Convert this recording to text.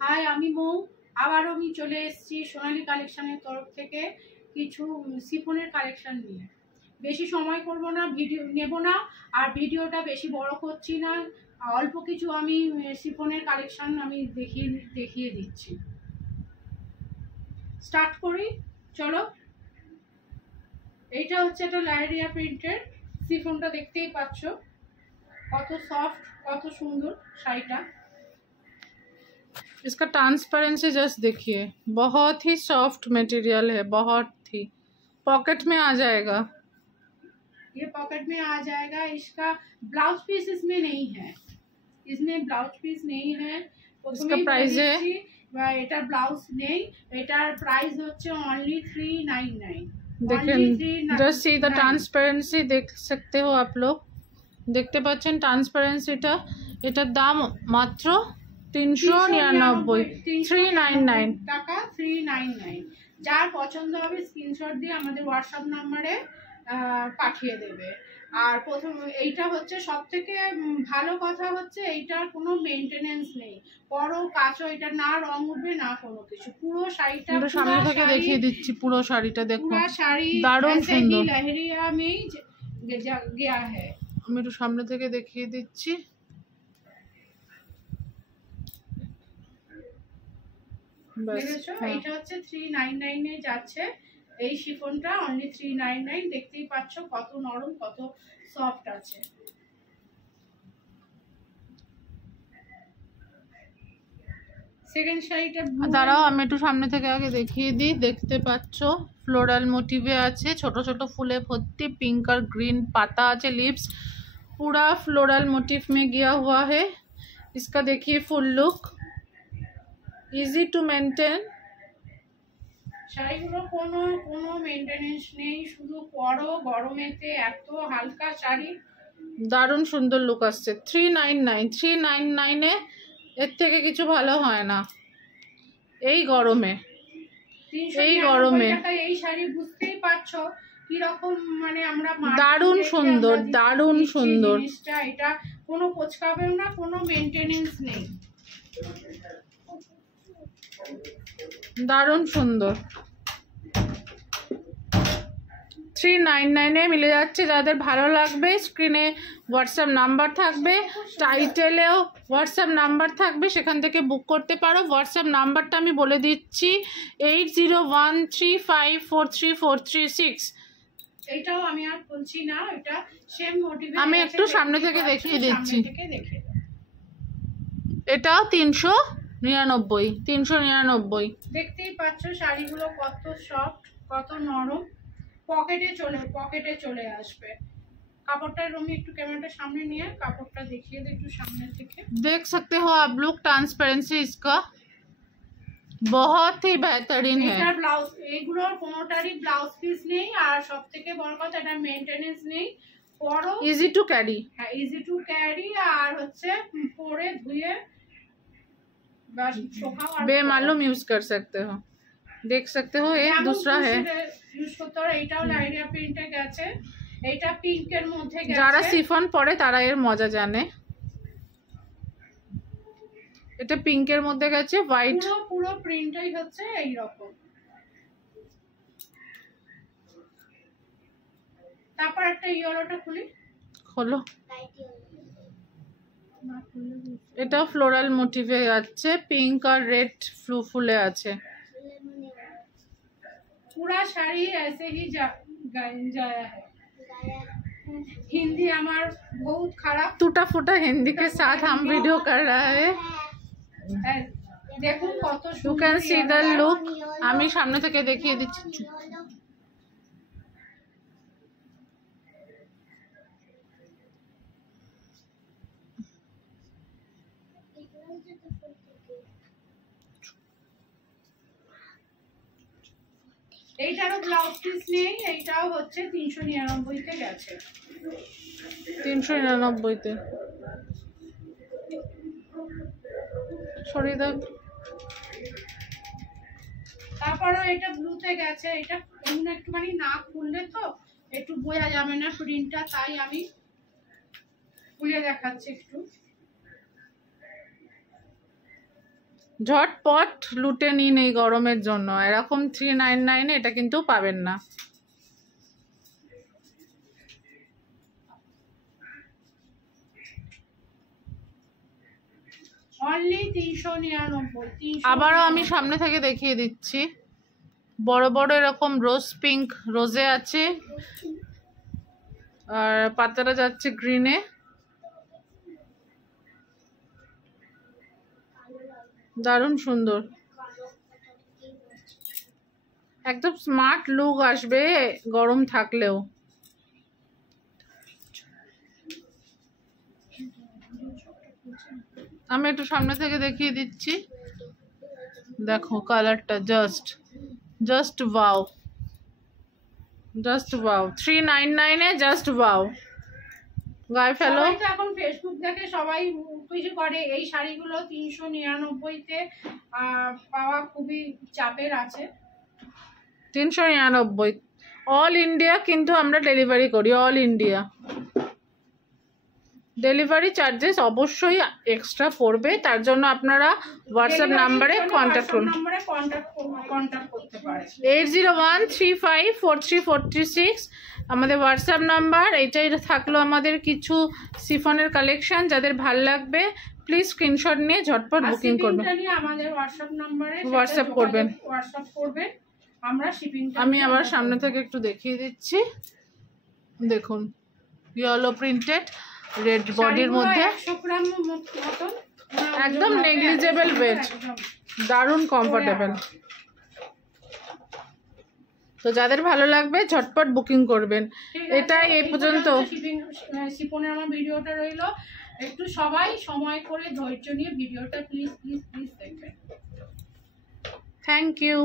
High, আমি মৌ। আবারও আমি চলে এসেছি সোনালী কালেকশনের তরফ থেকে কিছু শিফনের কালেকশন নিয়ে। বেশি সময় করব না, ভিডিও নেব না, আর ভিডিওটা বেশি বড় করছি না। অল্প কিছু আমি শিফনের কালেকশন আমি দেখিয়ে দিচ্ছি। স্টার্ট করি, চলো। এইটা হচ্ছে একটা লাইরিয়া প্রিন্টের শিফনটা, দেখতেই পাচ্ছ কত সফট, কত সুন্দর শাড়িটা। इसका ट्रांसपेरेंसी जस्ट देखिए, बहुत ही सॉफ्ट मटेरियल है, बहुत ही पॉकेट में आ जाएगा। ये पॉकेट में आ जाएगा। इसका ब्लाउज पीस इसमें नहीं है, इसमें ब्लाउज पीस नहीं है। इसका प्राइस है, এটার ব্লাউজ নেই। এটার প্রাইস হচ্ছে অনলি 399। দেখেন, जस्ट सी द ट्रांसपेरेंसी, देख सकते हो आप लोग, দেখতে পাচ্ছেন ট্রান্সপারেন্সিটা। এটার দাম মাত্র 399, 399 টাকা, 399। যার পছন্দ হবে স্ক্রিনশট দিয়ে আমাদের হোয়াটসঅ্যাপ নাম্বারে পাঠিয়ে দেবে। আর প্রথম এইটা হচ্ছে সব থেকে ভালো কথা হচ্ছে এইটার কোনো মেনটেনেন্স নেই। পরও কাচও, এটা না রং উঠবে না কোনো কিছু। পুরো শাড়িটা সামনে থেকে দেখিয়ে দিচ্ছি, পুরো শাড়িটা দেখো, পুরো শাড়ি দারুণ সুন্দর। লহরিয়া में गया है। আমি একটু সামনে থেকে দেখিয়ে দিচ্ছি। এইটা হচ্ছে 399 এ যাচ্ছে এই শিফনটা, অনলি 399। দেখতেই পাচ্ছ কত নরম, কত সফট আছে। সেকেন্ড শাড়িটা দাঁড়াও, আমি একটু সামনে থেকে আগে দেখিয়ে দিই। দেখতে পাচ্ছ ফ্লোরাল মোটিভে আছে, ছোট ছোট ফুলে ভর্তি, पिंक और ग्रीन पाता আছে, लिप्स पूरा फ्लोरल मोटिव में गया हुआ है। इसका देखिए full look, easy to maintain. শাড়িগুলো কোনো মেইনটেনেন্স নেই, শুধু পরো গরমেতে। এত হালকা শাড়ি, দারুণ সুন্দর লুক আসছে। 399 এ এর থেকে কিছু ভালো হয় না এই গরমে। এই গরমে এই শাড়ি বুঝতেই পারছো কি রকম, মানে আমরা দারুণ সুন্দর, দারুণ সুন্দর জিনিসটা। এটা কোনো কোচকাবেও না, কোনো মেইনটেনেন্স নেই, দারুণ সুন্দর। 399 এ মিলে যাচ্ছে। যাদের ভালো লাগবে স্ক্রিনে হোয়াটসঅ্যাপ নাম্বার থাকবে, টাইটেলেও হোয়াটসঅ্যাপ নাম্বার থাকবে, সেখান থেকে বুক করতে পারো। হোয়াটসঅ্যাপ নাম্বারটা আমি বলে দিচ্ছি, 8013543436। এটাও আমি আর বলছি না, এটা সেম মোটিভে। আমি একটু সামনে থেকে দেখিয়ে দিচ্ছি। এটাও 399। দেখতেই পাচ্ছ শাড়িগুলো কত সফট, কত নরম। পকেটে চলে আসবে কাপড়টা। আমি একটু ক্যামেরাটা সামনে নিয়ে কাপড়টা দেখিয়ে দিই একটু সামনে থেকে। देख सकते हो आप लोग, ट्रांसपेरेंसी इसका बहुत ही बेहतरीन है। এটার ব্লাউজ, এগুলোর কোনোটারই ব্লাউজ পিস নেই। আর সবথেকে বড় কথা, এটা মেইনটেনেন্স নেই। পরো इजी टू कैरी, হ্যাঁ, ইজি টু ক্যারি। আর হচ্ছে পরে ধুয়ে বাস শুকাও, আর बेमालूम यूज कर सकते हो। देख सकते हो, एक दूसरा है। ইউজ করতে পারো। এটাও লাইরিয়া প্রিন্টে গেছে, এটা পিঙ্কের মধ্যে গেছে। যারা সিফন পরে তারা এর মজা জানে। এটা পিঙ্কের মধ্যে গেছে, হোয়াইট। পুরো প্রিন্টই হচ্ছে এই রকম। তারপর একটা ইয়েলোটা খুলি, খোলো। এটা ফ্লোরাল মোটিভে যাচ্ছে, পিঙ্ক আর রেড ফুলে আছে। पूरा শাড়ি ऐसे ही जाया है। हिंदी हमार बहुत खराब, टूटा फूटा हिंदी के साथ हम वीडियो कर रहा है। দেখুন কত you can see the look. আমি সামনে থেকে দেখিয়ে দিচ্ছি। এইটারও ব্লাউজ পিস নেই। এইটাও হচ্ছে 399 তে গেছে, 399 তে। সরি দাও। তারপরও এটা ব্লুতে গেছে। এটা একটুখানি না খুললে তো একটু বোঝা যাবে না প্রিন্টটা, তাই আমি খুলে দেখাচ্ছি একটু। ঝটপট লুটে নিন এই গরমের জন্য। এরকম 399 এটা কিন্তু পাবেন না। অনলি 399। আবারও আমি সামনে থেকে দেখিয়ে দিচ্ছি, বড় বড় এরকম রোজ পিঙ্ক রোজে আছে, আর পাতাটা যাচ্ছে গ্রিনে। দারুণ সুন্দর, একদম স্মার্ট লুক আসবে গরম থাকলেও। আমি একটু সামনে থেকে দেখিয়ে দিচ্ছি, দেখো কালারটা জাস্ট ওয়াও, জাস্ট ওয়াও। 399 এ জাস্ট ওয়াও। গায়ে ফেলো। সবাই তো এখন ফেসবুক দেখে সবাই কিছু করে, এই শাড়িগুলো 399-তে পাওয়া খুবই চাপের আছে। 399 অল ইন্ডিয়া, কিন্তু আমরা ডেলিভারি করি অল ইন্ডিয়া। ডেলিভারি চার্জেস অবশ্যই এক্সট্রা পড়বে, তার জন্য আপনারা হোয়াটসঅ্যাপ নাম্বারে কন্ট্যাক্ট করুন। 8013543436 আমাদের হোয়াটসঅ্যাপ নাম্বার। এটাই থাকলো আমাদের কিছু সিফনের কালেকশন। যাদের ভাল লাগবে প্লিজ স্ক্রিনশট নিয়ে ঝটপট বুকিং করবেন। আমাদের হোয়াটসঅ্যাপ নাম্বারে হোয়াটসঅ্যাপ করবেন। আমরা শিপিং। আমি আবার সামনে থেকে একটু দেখিয়ে দিচ্ছি, দেখুন ইয়েলো প্রিন্টেড রেড বডির মধ্যে, 100 গ্রাম মতন, একদম নেগলিজেবল ওয়েট, দারুণ কমফোর্টেবল। তো যাদের ভালো লাগবে ঝটপট বুকিং করবেন। এটাই এই পর্যন্ত শিপনের আমার ভিডিওটা রইলো, একটু সবাই সময় করে ধৈর্য নিয়ে ভিডিওটা প্লিজ দেখবেন। Thank you.